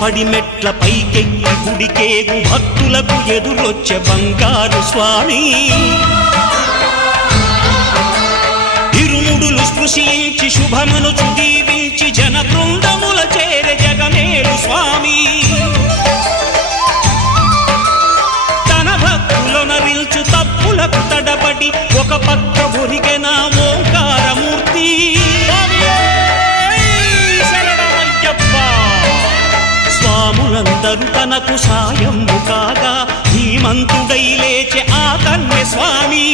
పడిమెట్ల పైకెక్కి గుడికేగు భక్తులకు ఎదురొచ్చే బంగారు స్వామి ఇరుముడులు స్పృశించి శుభమనుచు దీవించి జన బృందముల చేరే జగమేలు స్వామి తన భక్తులొనరిల్చు తప్పులకు తడబడి ఒక పక్క ఒరిగెన ఓంకారమూర్తి స్వాములందరూ తనకు సాయము కాగా ధీమంతుడై లేచే ఆ కన్య స్వామి